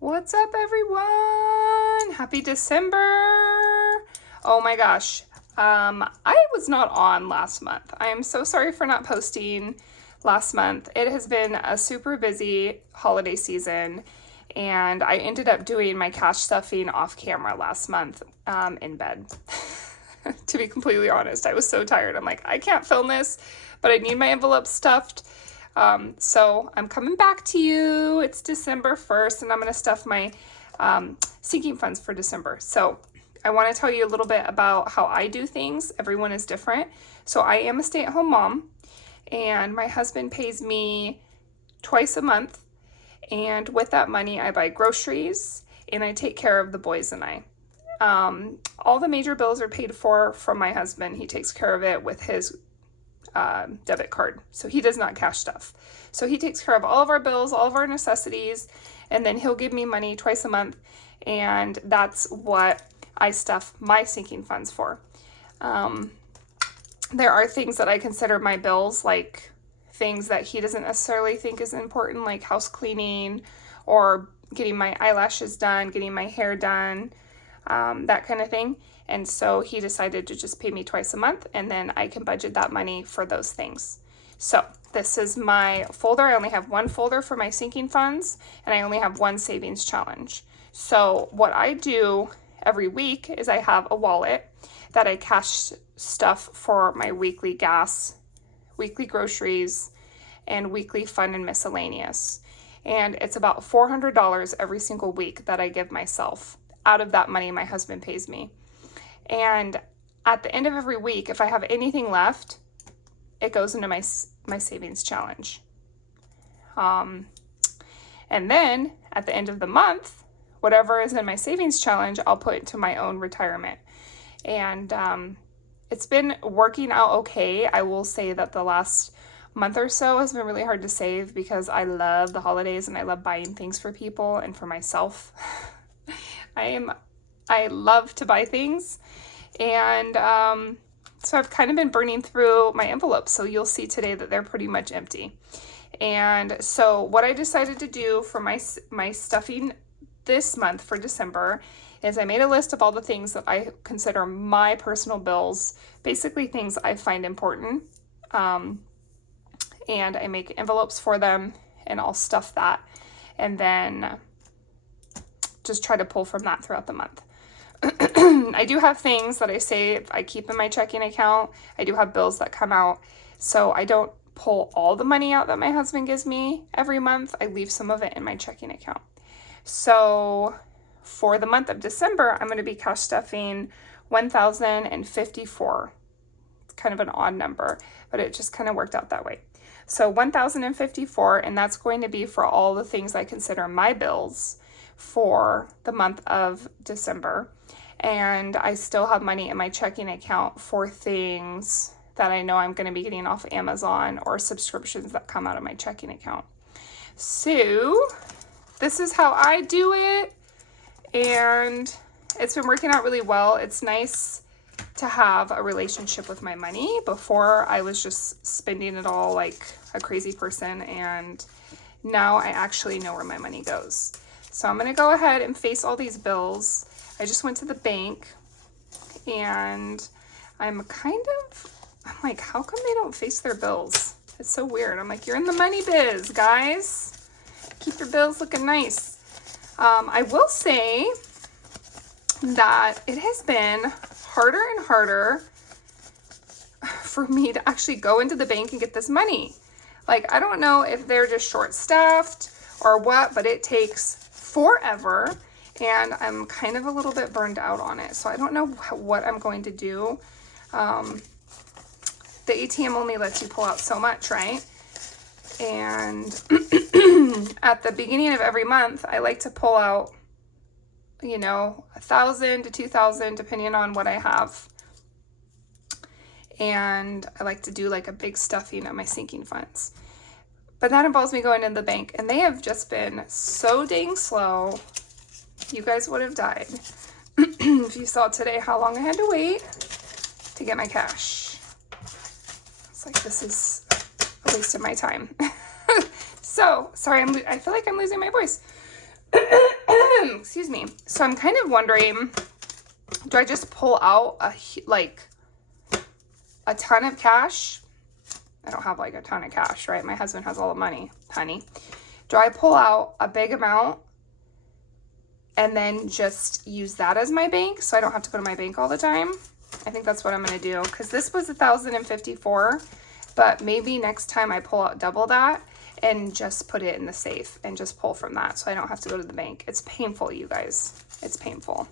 What's up, everyone? Happy December. Oh my gosh. I was not on last month. I am so sorry for not posting last month. It has been a super busy holiday season, and I ended up doing my cash stuffing off camera last month in bed. To be completely honest, I was so tired. I'm like, I can't film this, but I need my envelopes stuffed. So I'm coming back to you. It's December 1st, and I'm going to stuff my sinking funds for December. So I want to tell you a little bit about how I do things. Everyone is different. So I am a stay-at-home mom, and my husband pays me twice a month. And with that money, I buy groceries and I take care of the boys and I. All the major bills are paid for from my husband. He takes care of it with his debit card. So he does not cash stuff. So he takes care of all of our bills, all of our necessities, and then he'll give me money twice a month. And that's what I stuff my sinking funds for. There are things that I consider my bills, like things that he doesn't necessarily think is important, like house cleaning or getting my eyelashes done, getting my hair done, that kind of thing. And so he decided to just pay me twice a month, and then I can budget that money for those things. So this is my folder. I only have one folder for my sinking funds, and I only have one savings challenge. So what I do every week is I have a wallet that I cash stuff for my weekly gas, weekly groceries, and weekly fun and miscellaneous. And it's about $400 every single week that I give myself out of that money my husband pays me. And at the end of every week, if I have anything left, it goes into my savings challenge. And then at the end of the month, whatever is in my savings challenge, I'll put into my own retirement. And it's been working out okay. I will say that the last month or so has been really hard to save because I love the holidays and I love buying things for people and for myself. I love to buy things, and so I've kind of been burning through my envelopes, so you'll see today that they're pretty much empty. And so what I decided to do for my stuffing this month for December is I made a list of all the things that I consider my personal bills, basically things I find important, and I make envelopes for them, and I'll stuff that, and then just try to pull from that throughout the month. I do have things that I save, I keep in my checking account. I do have bills that come out, so I don't pull all the money out that my husband gives me every month. I leave some of it in my checking account. So for the month of December, I'm going to be cash stuffing 1,054. It's kind of an odd number, but it just kind of worked out that way. So 1,054, and that's going to be for all the things I consider my bills for the month of December. And I still have money in my checking account for things that I know I'm going to be getting off Amazon or subscriptions that come out of my checking account. So this is how I do it, and it's been working out really well. It's nice to have a relationship with my money. Before, I was just spending it all like a crazy person, and now I actually know where my money goes. So I'm going to go ahead and face all these bills. I just went to the bank, and I'm like, how come they don't face their bills? It's so weird. I'm like, you're in the money biz, guys. Keep your bills looking nice. I will say that it has been harder and harder for me to actually go into the bank and get this money. Like, I don't know if they're just short-staffed or what, but it takes forever, and I'm kind of a little bit burned out on it. So I don't know what I'm going to do. The ATM only lets you pull out so much, right? And at the beginning of every month, I like to pull out, you know, 1,000 to 2,000, depending on what I have. And I like to do like a big stuffing of my sinking funds. But that involves me going to the bank, and they have just been so dang slow. You guys would have died if you saw today how long I had to wait to get my cash. It's like, this is a waste of my time. So, sorry, I feel like I'm losing my voice. Excuse me. So I'm kind of wondering, do I just pull out a ton of cash? I don't have like a ton of cash, right? My husband has all the money, honey. Do I pull out a big amount and then just use that as my bank so I don't have to go to my bank all the time? I think that's what I'm going to do, because this was 1,054, but maybe next time I pull out double that and just put it in the safe and just pull from that so I don't have to go to the bank. It's painful, you guys. It's painful.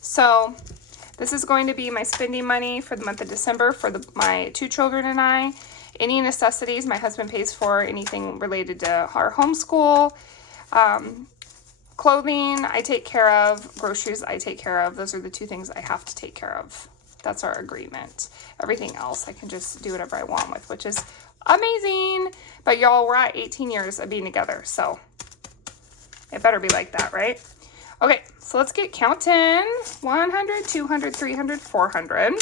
So this is going to be my spending money for the month of December for my 2 children and I. Any necessities my husband pays for, anything related to our homeschool, clothing I take care of, groceries I take care of. Those are the 2 things I have to take care of. That's our agreement. Everything else I can just do whatever I want with, which is amazing. But y'all, we're at 18 years of being together, so it better be like that, right? Okay, so let's get counting. 100, 200, 300, 400.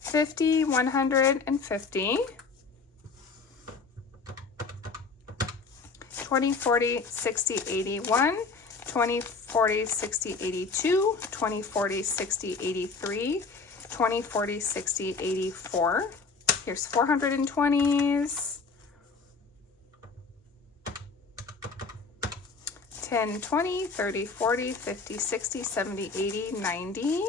50, 150. 20, 40, 60, 81. 20, 40, 60, 82, 20, 40, 60, 83, 20, 40, 60, 84. Here's 420s. 10, 20, 30, 40, 50, 60, 70, 80, 90.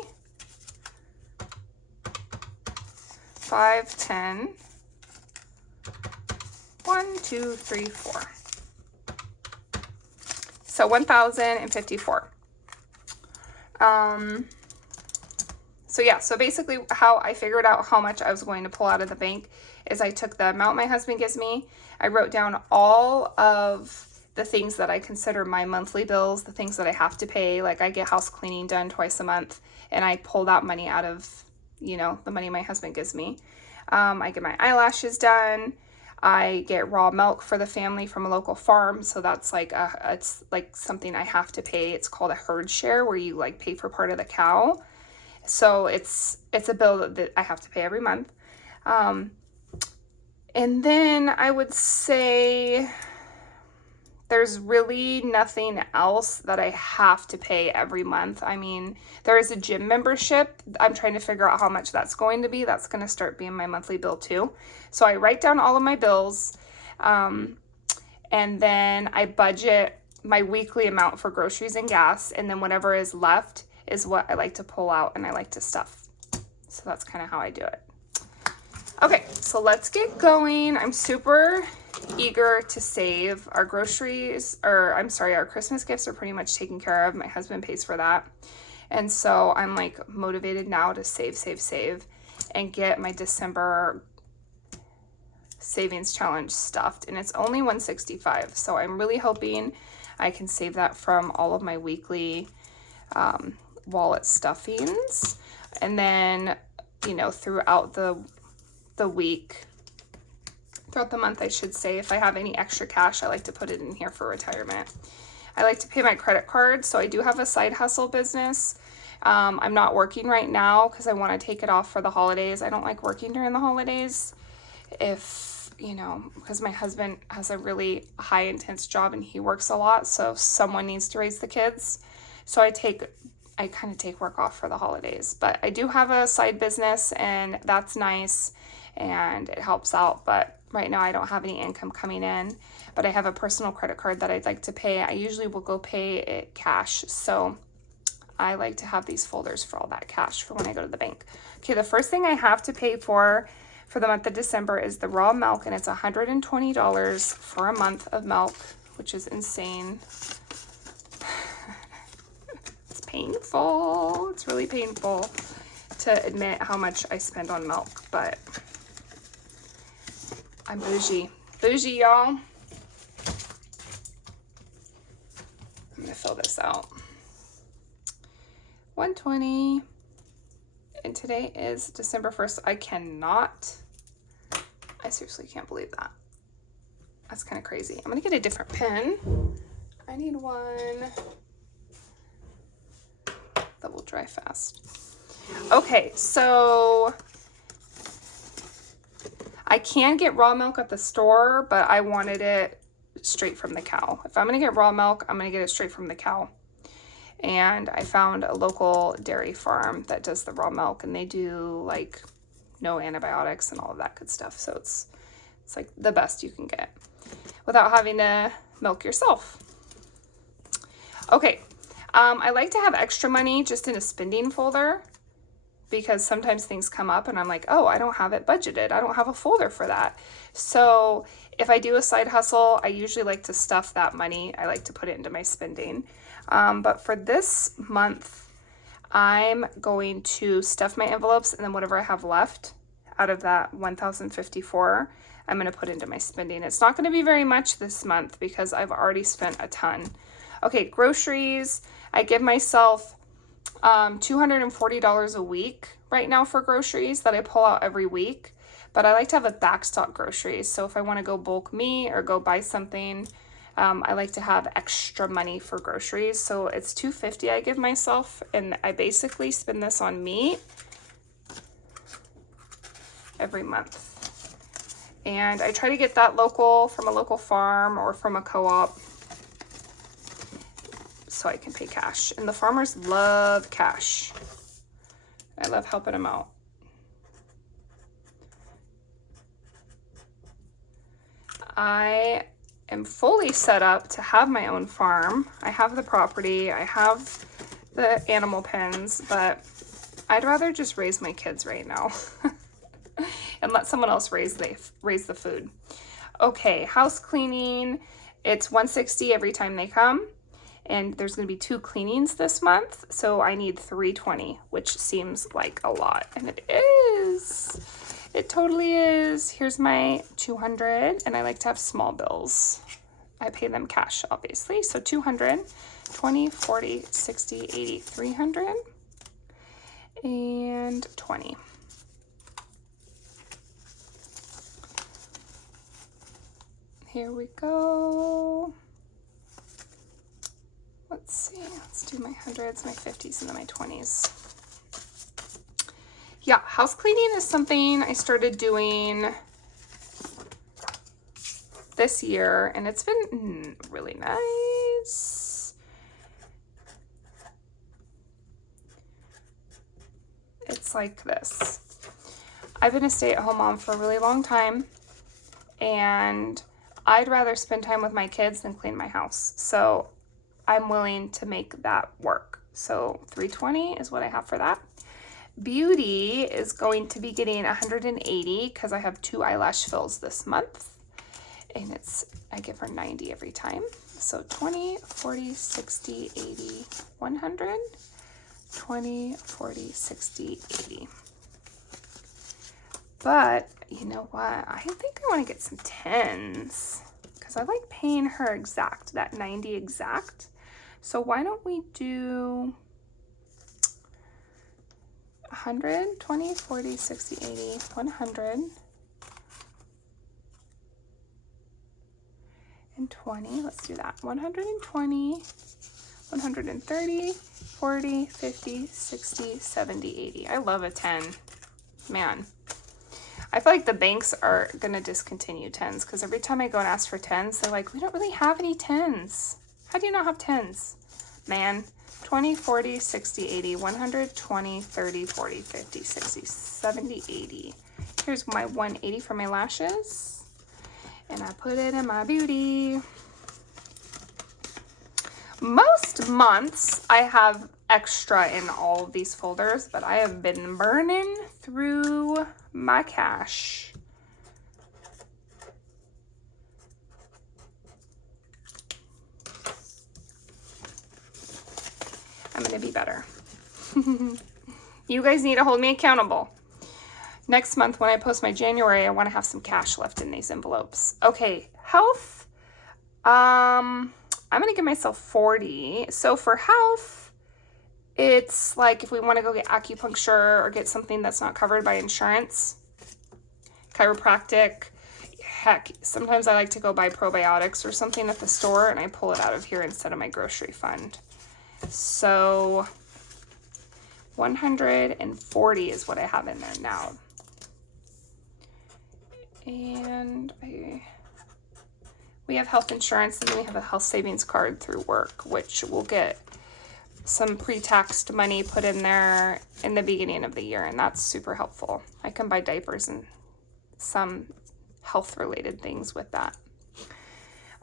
5, 10. 1, 2, 3, 4. So 1,054. So yeah, so basically how I figured out how much I was going to pull out of the bank is I took the amount my husband gives me. I wrote down all of the things that I consider my monthly bills, the things that I have to pay. Like I get house cleaning done twice a month, and I pull that money out of, you know, the money my husband gives me. I get my eyelashes done. I get raw milk for the family from a local farm. So that's like it's like something I have to pay. It's called a herd share, where you like pay for part of the cow. So it's a bill that I have to pay every month. And then I would say there's really nothing else that I have to pay every month. I mean, there is a gym membership. I'm trying to figure out how much that's going to be. That's going to start being my monthly bill too. So I write down all of my bills, and then I budget my weekly amount for groceries and gas, and then whatever is left is what I like to pull out and I like to stuff. So that's kind of how I do it. Okay, so let's get going. I'm super eager to save. Our groceries, or I'm sorry, our Christmas gifts are pretty much taken care of. My husband pays for that. And so I'm like motivated now to save and get my December savings challenge stuffed. And it's only $165. So I'm really hoping I can save that from all of my weekly wallet stuffings. And then, you know, throughout the week, throughout the month, I should say, if I have any extra cash, I like to put it in here for retirement. I like to pay my credit card, so I do have a side hustle business. I'm not working right now because I want to take it off for the holidays. I don't like working during the holidays, if, you know, because my husband has a really high intense job and he works a lot, so someone needs to raise the kids. So I kind of take work off for the holidays. But I do have a side business, and that's nice, and it helps out. But right now I don't have any income coming in, but I have a personal credit card that I'd like to pay. I usually will go pay it cash. So I like to have these folders for all that cash for when I go to the bank. Okay, the first thing I have to pay for the month of December is the raw milk, and it's $120 for a month of milk, which is insane. It's painful. It's really painful to admit how much I spend on milk, but I'm bougie. Bougie, y'all. I'm gonna fill this out. 120. And today is December 1st. I seriously can't believe that. That's kind of crazy. I'm gonna get a different pen. I need one that will dry fast. Okay, so I can get raw milk at the store, but I wanted it straight from the cow. If I'm gonna get raw milk, I'm gonna get it straight from the cow. And I found a local dairy farm that does the raw milk, and they do like no antibiotics and all of that good stuff. So it's like the best you can get without having to milk yourself. Okay, I like to have extra money just in a spending folder, because sometimes things come up and I'm like, oh, I don't have it budgeted. I don't have a folder for that. So if I do a side hustle, I usually like to stuff that money. I like to put it into my spending. But for this month, I'm going to stuff my envelopes, and then whatever I have left out of that 1,054, I'm going to put into my spending. It's not going to be very much this month because I've already spent a ton. Okay, groceries. I give myself $240 a week right now for groceries that I pull out every week, but I like to have a backstock groceries. So if I want to go bulk meat or go buy something, I like to have extra money for groceries. So it's $250 I give myself, and I basically spend this on meat every month. And I try to get that local, from a local farm or from a co-op, so I can pay cash. And the farmers love cash. I love helping them out. I am fully set up to have my own farm. I have the property, I have the animal pens, but I'd rather just raise my kids right now and let someone else raise the food. Okay, house cleaning. It's $160 every time they come. And there's going to be 2 cleanings this month, so I need $320, which seems like a lot, and it is. It totally is. Here's my $200, and I like to have small bills. I pay them cash, obviously. So $200, $20, $40, $60, $80, $300, and $20. Here we go. Let's see, let's do my hundreds, my 50s, and then my 20s. Yeah, house cleaning is something I started doing this year, and it's been really nice. It's like this. I've been a stay-at-home mom for a really long time, and I'd rather spend time with my kids than clean my house. So I'm willing to make that work. So $320 is what I have for that. Beauty is going to be getting $180 because I have 2 eyelash fills this month. And I give her $90 every time. So 20, 40, 60, 80, 100, 20, 40, 60, 80. But you know what? I think I want to get some 10s because I like paying her exact, that 90 exact. So why don't we do 100, 20, 40, 60, 80, 100, and 20. Let's do that. 120, 130, 40, 50, 60, 70, 80. I love a 10. Man, I feel like the banks are going to discontinue 10s because every time I go and ask for 10s, they're like, we don't really have any 10s. How do you not have 10s? Man, 20, 40, 60, 80, 100, 20, 30, 40, 50, 60, 70, 80. Here's my 180 for my lashes. And I put it in my beauty. Most months I have extra in all of these folders, but I have been burning through my cash. I'm gonna be better. You guys need to hold me accountable. Next month when I post my January, I want to have some cash left in these envelopes. Okay, health. I'm gonna give myself 40. So for health, it's like if we want to go get acupuncture or get something that's not covered by insurance, chiropractic. Heck, sometimes I like to go buy probiotics or something at the store, and I pull it out of here instead of my grocery fund. So 140 is what I have in there now. And we have health insurance, and then we have a health savings card through work, which will get some pre-taxed money put in there in the beginning of the year, and that's super helpful. I can buy diapers and some health-related things with that.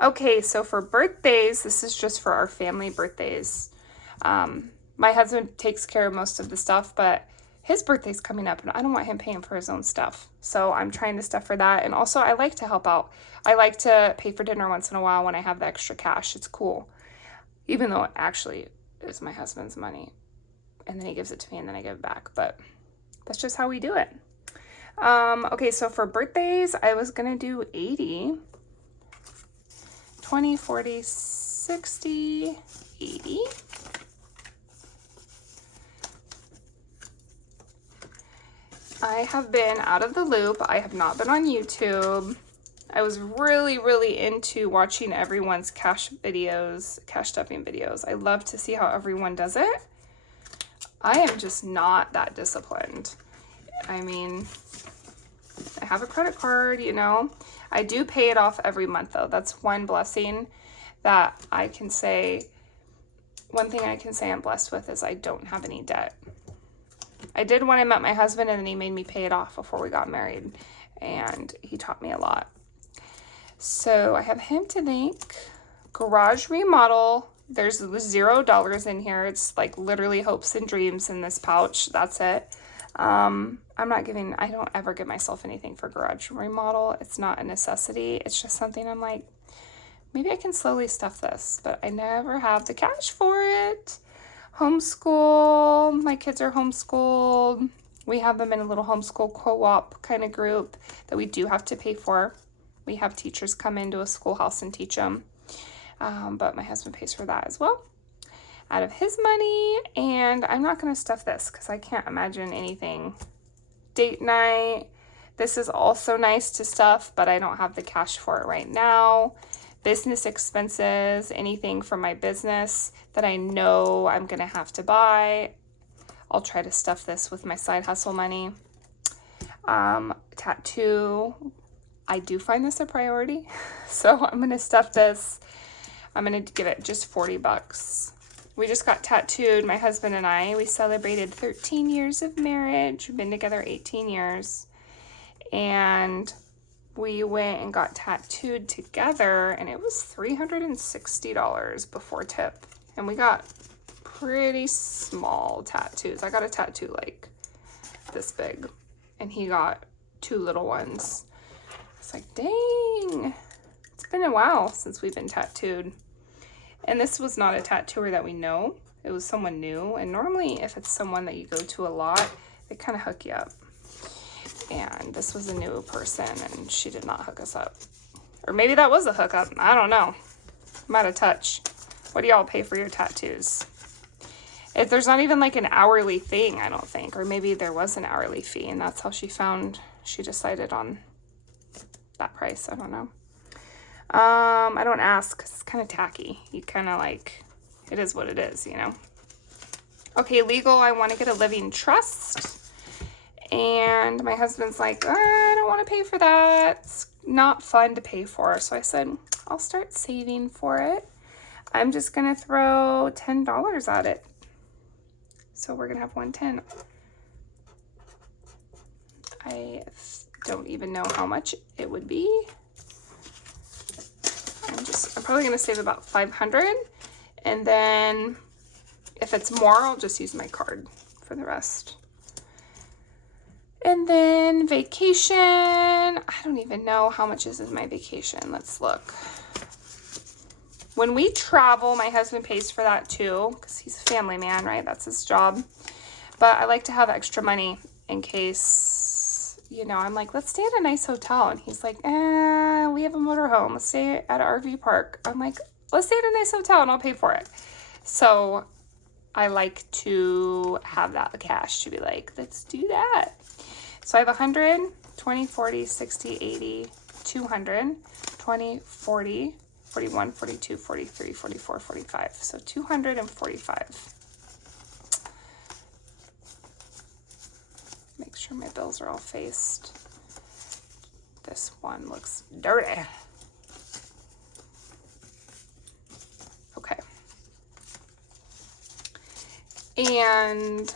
Okay, so for birthdays, this is just for our family birthdays. My husband takes care of most of the stuff, but his birthday's coming up, and I don't want him paying for his own stuff. So I'm trying to stuff for that. And also, I like to help out. I like to pay for dinner once in a while when I have the extra cash. It's cool. Even though it actually is my husband's money. And then he gives it to me, and then I give it back. But that's just how we do it. Okay, so for birthdays, I was going to do 80. 20, 40, 60, 80. I have been out of the loop. I have not been on YouTube. I was really into watching everyone's cash stuffing videos. I love to see how everyone does it. I am just not that disciplined. I mean, I have a credit card, you know. I do pay it off every month though. That's one blessing that I can say. One thing I can say I'm blessed with is I don't have any debt. I did when I met my husband, and then he made me pay it off before we got married, and he taught me a lot. So I have him to thank. Garage remodel. There's $0 in here. It's like literally hopes and dreams in this pouch. That's it. I don't ever give myself anything for garage remodel. It's not a necessity. It's just something I'm like, maybe I can slowly stuff this, but I never have the cash for it. Homeschool. My kids are homeschooled. We have them in a little homeschool co-op kind of group that we do have to pay for. We have teachers come into a schoolhouse and teach them. But my husband pays for that as well out of his money. And I'm not going to stuff this because I can't imagine anything. Date night. This is also nice to stuff, but I don't have the cash for it right now. Business expenses, anything from my business that I know I'm going to have to buy. I'll try to stuff this with my side hustle money. Tattoo. I do find this a priority. So I'm going to stuff this. I'm going to give it just $40. We just got tattooed, my husband and I. We celebrated 13 years of marriage. We've been together 18 years. And we went and got tattooed together, and it was $360 before tip. And we got pretty small tattoos. I got a tattoo like this big, and he got 2 little ones. It's like, dang, it's been a while since we've been tattooed. And this was not a tattooer that we know. It was someone new. And normally if it's someone that you go to a lot, they kind of hook you up. And this was a new person, and she did not hook us up. Or maybe that was a hookup. I don't know. I'm out of touch. What do y'all pay for your tattoos? If there's not even like an hourly thing, I don't think. Or maybe there was an hourly fee, and that's how she decided on that price. I don't know. I don't ask because it's kind of tacky. You kind of like, it is what it is, you know. Okay, legal. I want to get a living trust. And my husband's like, I don't want to pay for that. It's not fun to pay for. So I said, I'll start saving for it. I'm just going to throw $10 at it. So we're going to have 110. I don't even know how much it would be. I'm probably going to save about 500. And then if it's more, I'll just use my card for the rest. And then vacation, I don't even know how much is my vacation. Let's look. When we travel, my husband pays for that too, because he's a family man, right? That's his job. But I like to have extra money in case, you know, I'm like, let's stay at a nice hotel. And he's like, we have a motorhome. Let's stay at an RV park. I'm like, let's stay at a nice hotel and I'll pay for it. So I like to have that cash to be like, let's do that. So I have 100, 20, 40, 60, 80, 200, 20, 40, 41, 42, 43, 44, 45. So 245. Make sure my bills are all faced. This one looks dirty. And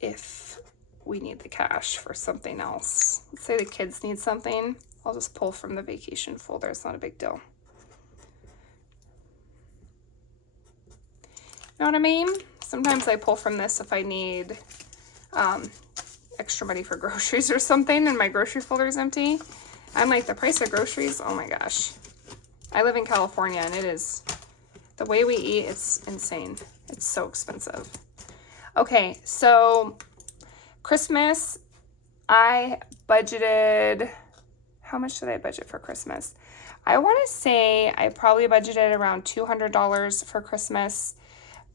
if we need the cash for something else, let's say the kids need something, I'll just pull from the vacation folder. It's not a big deal. You know what I mean? Sometimes I pull from this if I need extra money for groceries or something and my grocery folder is empty. I'm like, the price of groceries, oh my gosh. I live in California and it is, the way we eat, it's insane. It's so expensive. Okay, so Christmas, I budgeted, how much did I budget for Christmas? I want to say I probably budgeted around $200 for Christmas,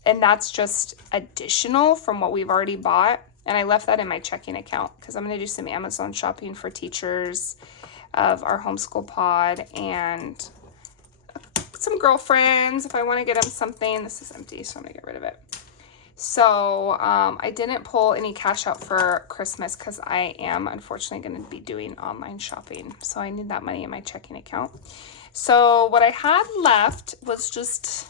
and that's just additional from what we've already bought. And I left that in my checking account because I'm going to do some Amazon shopping for teachers of our homeschool pod and some girlfriends if I want to get them something. This is empty, so I'm going to get rid of it. So I didn't pull any cash out for Christmas because I am unfortunately going to be doing online shopping. So I need that money in my checking account. So what I had left was just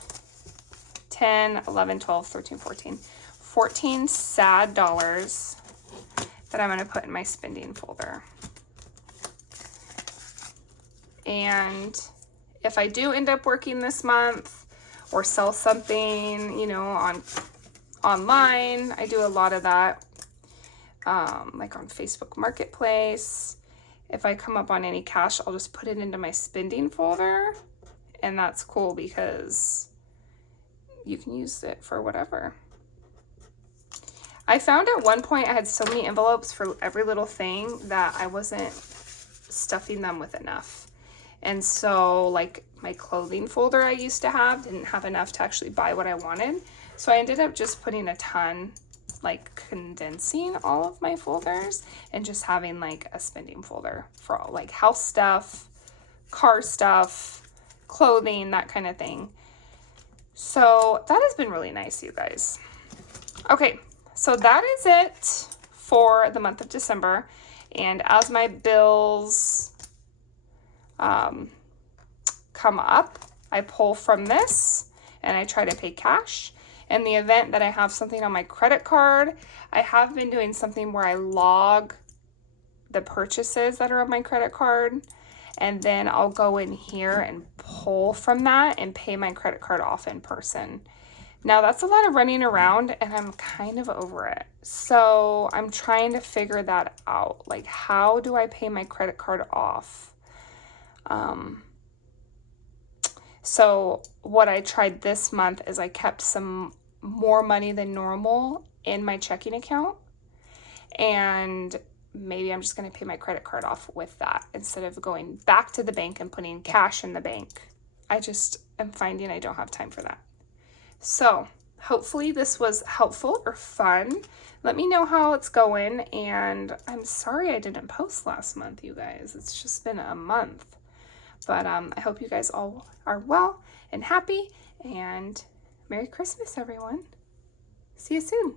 10, 11, 12, 13, 14 sad dollars that I'm going to put in my spending folder. And if I do end up working this month or sell something, you know, online, I do a lot of that, like on Facebook Marketplace. If I come up on any cash, I'll just put it into my spending folder, and that's cool because you can use it for whatever. I found at one point I had so many envelopes for every little thing that I wasn't stuffing them with enough. And so like my clothing folder I used to have didn't have enough to actually buy what I wanted. So I ended up just putting a ton, like condensing all of my folders and just having like a spending folder for all like house stuff, car stuff, clothing, that kind of thing. So that has been really nice, you guys. Okay, so that is it for the month of December. And as my bills come up, I pull from this and I try to pay cash. In the event that I have something on my credit card, I have been doing something where I log the purchases that are on my credit card, and then I'll go in here and pull from that and pay my credit card off in person. Now that's a lot of running around and I'm kind of over it. So I'm trying to figure that out. Like, how do I pay my credit card off? So what I tried this month is I kept some more money than normal in my checking account, and maybe I'm just going to pay my credit card off with that instead of going back to the bank and putting cash in the bank. I just am finding I don't have time for that. So hopefully this was helpful or fun. Let me know how it's going, and I'm sorry I didn't post last month, you guys. It's just been a month. But I hope you guys all are well and happy, and Merry Christmas, everyone. See you soon.